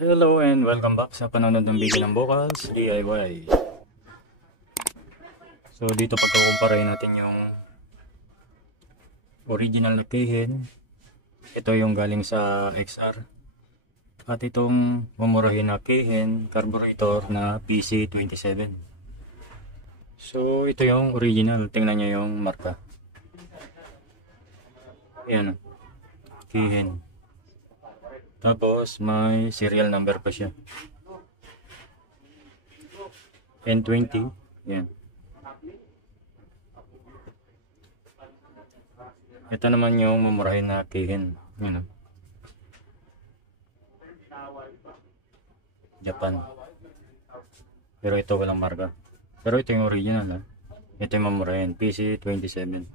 Hello and welcome back sa panonood ng video ng Vocals DIY. So dito pagkukumparahin natin yung original na keyhen. Ito yung galing sa XR. At itong mumurahin na keyhen carburetor na PC27. So ito yung original. Tingnan nyo yung marka. Ayan. Keyhen. Tapos may serial number pa siya. N20. Yan. Ito naman yung mumurahin na keyhen. Yan. Japan. Pero ito walang marka. Pero ito yung original. Ito yung mumurahin. PC27.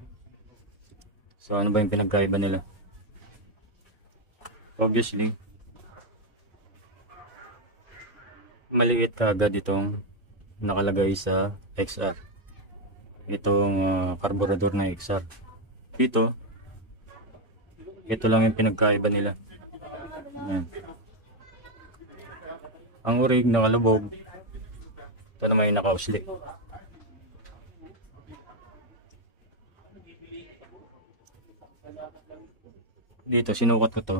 So ano ba yung pinagkaiba nila? Obviously, maliit kaagad itong nakalagay sa XR. Itong carburetor na XR. Ito lang yung pinagkaiba nila. Ayan. Ang orig nakalubog. Ito naman yung naka-uslik. Dito sinukat ko to.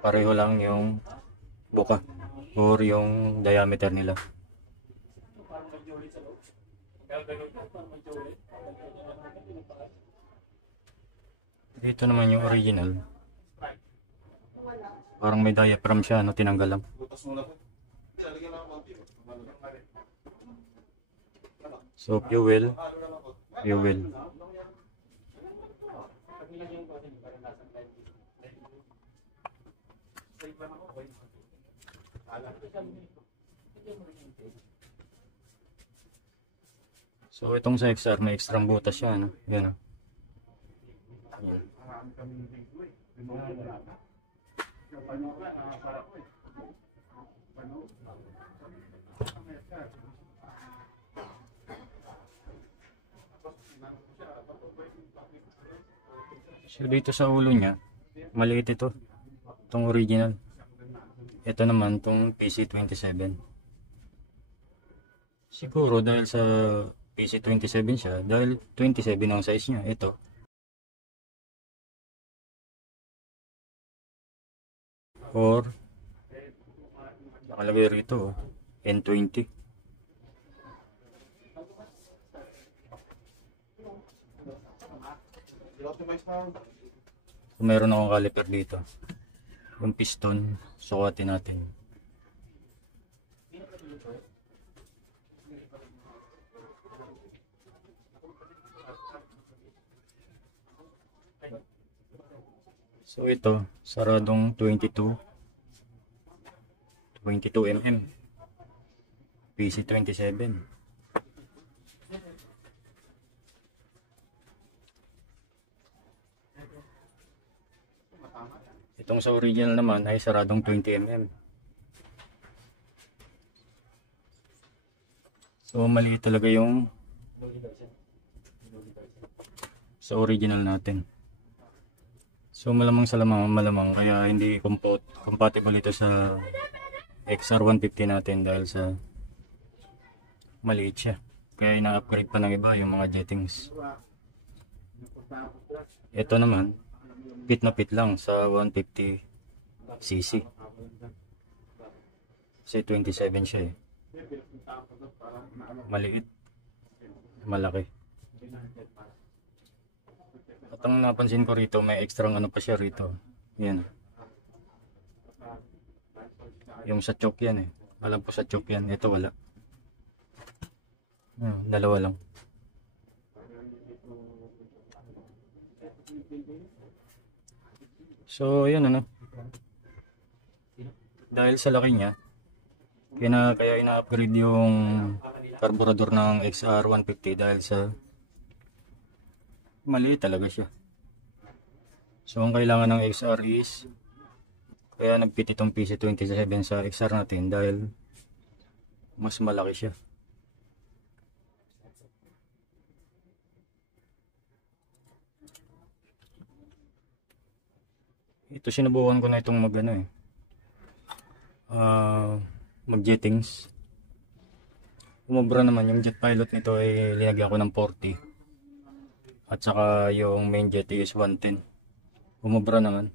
Pareho lang yung buka or yung diameter nila. Dito naman yung original. Parang may diaphragm siya, no? Tinanggal lang. So fuel. So itong sa XR may extra butas siya, no? Yan. Yan. So dito sa ulo niya, maliit ito. Itong original. Ito naman itong PC27. Siguro dahil sa PC27 siya, dahil 27 ang size niya. Ito. Or nakalagay rito N20. Kung meron akong caliper dito, yung piston, sukatin natin. So ito, saradong 22 mm. PC27. Itong sa original naman ay saradong 20 mm. So maliit talaga yung sa original natin. So malamang sa malamang kaya hindi compatible ito sa XR150 natin dahil sa maliit siya. Kaya ina-upgrade pa ng iba yung mga jettings. Ito naman fit na fit lang sa 150cc. Kasi 27 siya eh. Maliit. Malaki. At ang napansin ko rito, may extra ano pa siya rito. Yan. Yung sa choke yan eh. Alam ko sa choke yan. Ito wala. Dalawa lang. So yun ano. Dahil sa laki niya, kaya ina-upgrade yung carburetor ng XR150 dahil sa maliit talaga siya. So ang kailangan ng XR is, kaya nagpit itong PC27 sa XR natin dahil mas malaki siya. Ito sinubukan ko na itong magano eh. mag-jettings. Umubra naman yung jet pilot nito ay linagyan ko ng 40. At saka yung main jet is 110. Umubra naman.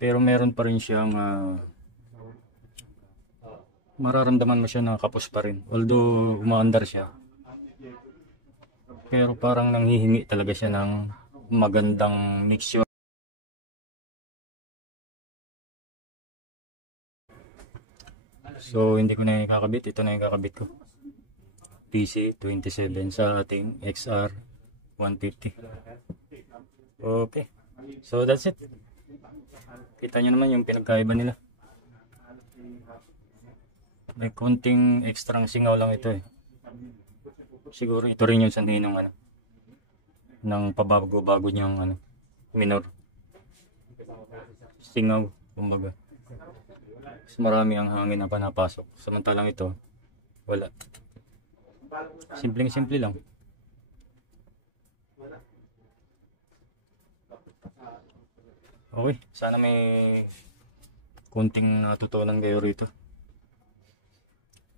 Pero meron pa rin siyang mararamdaman mo siya na kapos pa rin. Although umaandar siya. Pero parang nanghihingi talaga siya ng magandang mixture. So hindi ko na ikakabit. Ito na yung kakabit ko. PC27 sa ating XR150. Okay. So that's it. Kita nyo naman yung pinagkaiba nila. May konting ekstrang singaw lang ito eh. Siguro ito rin yung sanhin ng ng pabago-bago niyang minor. Singaw, kumbaga. Mas marami ang hangin na panapasok. Samantalang ito, wala. Simpleng-simple lang. Okay, sana may konting natutunan kayo rito.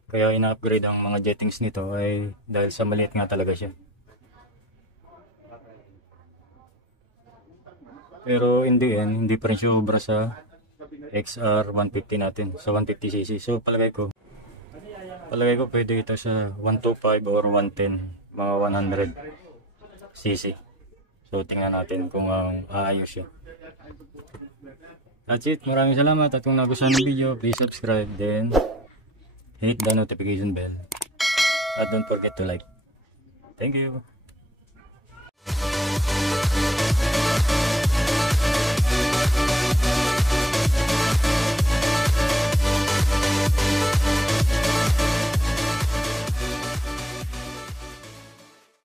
Kaya ina-upgrade ang mga jettings nito ay dahil sa maliit nga talaga siya. Pero in the end, hindi pa rin siya ubra sa XR150 natin, sa 150cc. So palagay ko pwede ito sa 125 or 110, mga 100cc. So tingnan natin kung aayos siya. That's it. Maraming salamat at kung nagustuhan ng video, please subscribe, then hit the notification bell. And don't forget to like. Thank you.